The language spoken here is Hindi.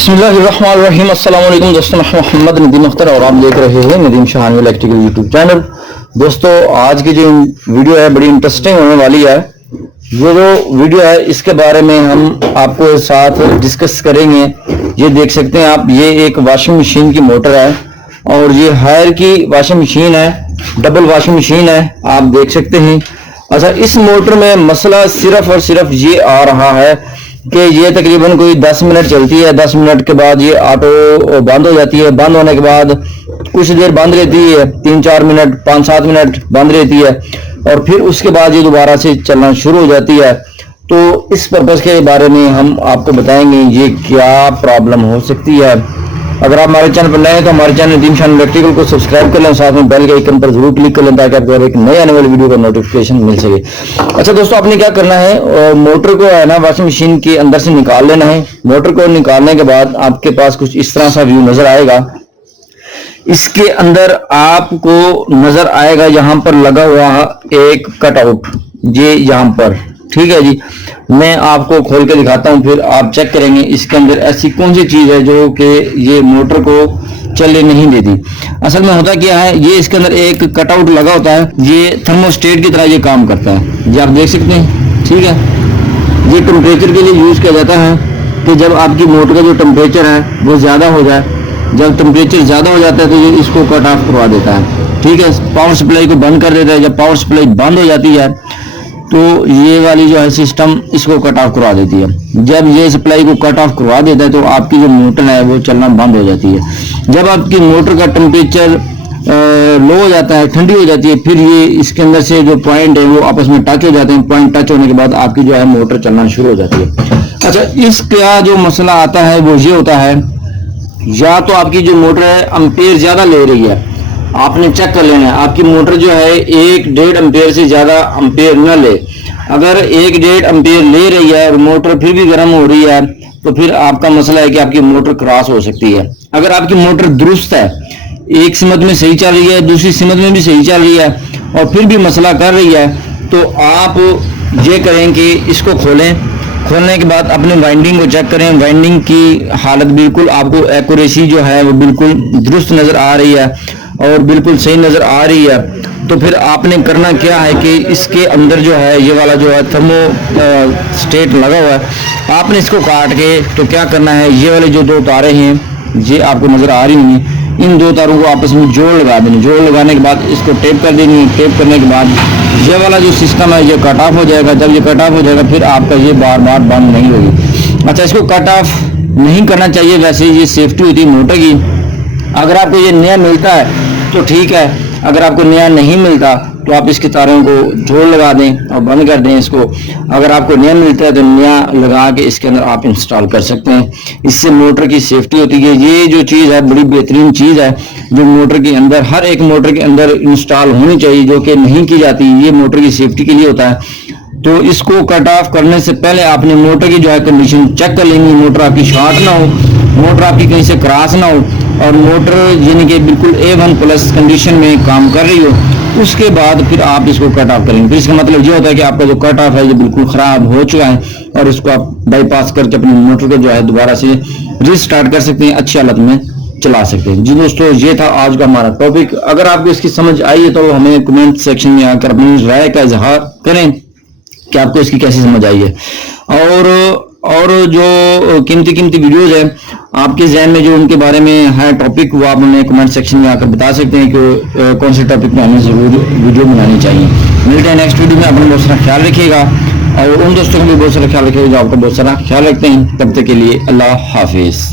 बिस्मिल्लाहिर्रहमानिर्रहीम। अस्सलाम वालेकुम दोस्तों, मैं मोहम्मद नदीम अख्तर और आप देख रहे हैं Nadeem Shahani electrical YouTube channel. दोस्तों, आज की जो वीडियो है बड़ी इंटरेस्टिंग होने वाली है। ये जो वीडियो है इसके बारे में हम आपको साथ डिस्कस करेंगे। ये देख सकते हैं आप, ये एक वॉशिंग मशीन की मोटर है और ये हायर की वॉशिंग मशीन है, डबल वॉशिंग मशीन है, आप देख सकते हैं। अच्छा, इस मोटर में मसला सिर्फ और सिर्फ ये आ रहा है कि ये तकरीबन कोई 10 मिनट चलती है। 10 मिनट के बाद ये ऑटो बंद हो जाती है। बंद होने के बाद कुछ देर बंद रहती है, 3-4 मिनट, 5-7 मिनट बंद रहती है और फिर उसके बाद ये दोबारा से चलना शुरू हो जाती है। तो इस पर्पज के बारे में हम आपको बताएंगे ये क्या प्रॉब्लम हो सकती है। अगर आप हमारे चैनल पर नए हैं तो हमारे चैनल नदीम शाहानी इलेक्ट्रिकल को सब्सक्राइब कर लें, साथ में बेल के आइकन पर जरूर क्लिक कर लें ताकि आपको एक नए आने वाली वीडियो का नोटिफिकेशन मिल सके। अच्छा दोस्तों, आपने क्या करना है, मोटर को है ना वॉशिंग मशीन के अंदर से निकाल लेना है। मोटर को निकालने के बाद आपके पास कुछ इस तरह सा व्यू नजर आएगा। इसके अंदर आपको नजर आएगा यहाँ पर लगा हुआ एक कटआउट, ये यहाँ पर, ठीक है जी। मैं आपको खोल के दिखाता हूँ, फिर आप चेक करेंगे इसके अंदर ऐसी कौन सी चीज है जो कि ये मोटर को चलने नहीं देती। असल में होता क्या है, ये इसके अंदर एक कटआउट लगा होता है, ये थर्मोस्टेट की तरह ये काम करता है, ये आप देख सकते हैं, ठीक है। ये टेम्परेचर के लिए यूज किया जाता है कि जब आपकी मोटर का जो टेम्परेचर है वो ज्यादा हो जाए, जब टेम्परेचर ज्यादा हो जाता है तो ये इसको कट ऑफ करवा देता है, ठीक है। पावर सप्लाई को बंद कर देता है। जब पावर सप्लाई बंद हो जाती है तो ये वाली जो है सिस्टम इसको कट ऑफ करवा देती है। जब ये सप्लाई को कट ऑफ करवा देता है तो आपकी जो मोटर है वो चलना बंद हो जाती है। जब आपकी मोटर का टेम्परेचर लो हो जाता है, ठंडी हो जाती है, फिर ये इसके अंदर से जो पॉइंट है वो आपस में टच हो जाते हैं। पॉइंट टच होने के बाद आपकी जो है मोटर चलना शुरू हो जाती है। अच्छा, इसका जो मसला आता है वो ये होता है, या तो आपकी जो मोटर है अम्पेयर ज्यादा ले रही है, आपने चेक कर लेना है आपकी मोटर जो है 1-1.5 एम्पेयर से ज्यादा एम्पेयर न ले। अगर 1-1.5 एम्पेयर ले रही है और मोटर फिर भी गर्म हो रही है तो फिर आपका मसला है कि आपकी मोटर क्रॉस हो सकती है। अगर आपकी मोटर दुरुस्त है, एक सिमत में सही चल रही है, दूसरी सिमत में भी सही चल रही है और फिर भी मसला कर रही है, तो आप ये करें कि इसको खोलने के बाद अपने वाइंडिंग को चेक करें। वाइंडिंग की हालत बिल्कुल आपको एक्यूरेसी जो है वो बिल्कुल दुरुस्त नजर आ रही है और बिल्कुल सही नजर आ रही है, तो फिर आपने करना क्या है कि इसके अंदर जो है ये वाला जो है थर्मो स्टेट लगा हुआ है, आपने इसको काट के तो क्या करना है, ये वाले जो 2 तारें हैं ये आपको नजर आ रही होंगी, इन 2 तारों को आपस में जोड़ लगा देनी। जोड़ लगाने के बाद इसको टेप कर देनी। टेप करने के बाद ये वाला जो सिस्टम है ये कट ऑफ हो जाएगा। जब ये कट ऑफ हो जाएगा फिर आपका ये बार बार बंद नहीं होगी। अच्छा, इसको कट ऑफ नहीं करना चाहिए, वैसे ये सेफ्टी होती है मोटर की। अगर आपको ये नया मिलता है तो ठीक है, अगर आपको नया नहीं मिलता तो आप इसके तारों को जोड़ लगा दें और बंद कर दें इसको। अगर आपको नया मिलता है तो नया लगा के इसके अंदर आप इंस्टॉल कर सकते हैं। इससे मोटर की सेफ्टी होती है। ये जो चीज़ है बड़ी बेहतरीन चीज़ है जो मोटर के अंदर, हर एक मोटर के अंदर इंस्टॉल होनी चाहिए, जो कि नहीं की जाती। ये मोटर की सेफ्टी के लिए होता है। तो इसको कट ऑफ करने से पहले आपने मोटर की जो है कंडीशन चेक कर लेंगे। मोटर आपकी शॉर्ट ना हो, मोटर आपकी कहीं से क्रॉस ना हो और मोटर यानी कि बिल्कुल A1+ कंडीशन में काम कर रही हो, उसके बाद फिर आप इसको कट ऑफ करेंगे। फिर इसका मतलब ये होता है कि आपका जो कट ऑफ है ये बिल्कुल खराब हो चुका है और इसको आप बाईपास करके अपनी मोटर को जो है दोबारा से रिस्टार्ट कर सकते हैं, अच्छी हालत में चला सकते हैं। जी दोस्तों, ये था आज का हमारा टॉपिक। अगर आपको इसकी समझ आई है तो हमें कमेंट सेक्शन में आकर अपनी राय का इजहार करें कि आपको इसकी कैसी समझ आई है। और जो कीमती वीडियोज है आपके जहन में जो उनके बारे में है टॉपिक, वो आप हमें कमेंट सेक्शन में आकर बता सकते हैं कि कौन से टॉपिक में हमें जरूर वीडियो बनानी चाहिए। मिलते हैं नेक्स्ट वीडियो में। अपना बहुत सारा ख्याल रखिएगा और उन दोस्तों का भी बहुत सारा ख्याल रखिएगा जो आपका बहुत सारा ख्याल रखते हैं। तब तक के लिए अल्लाह हाफिज।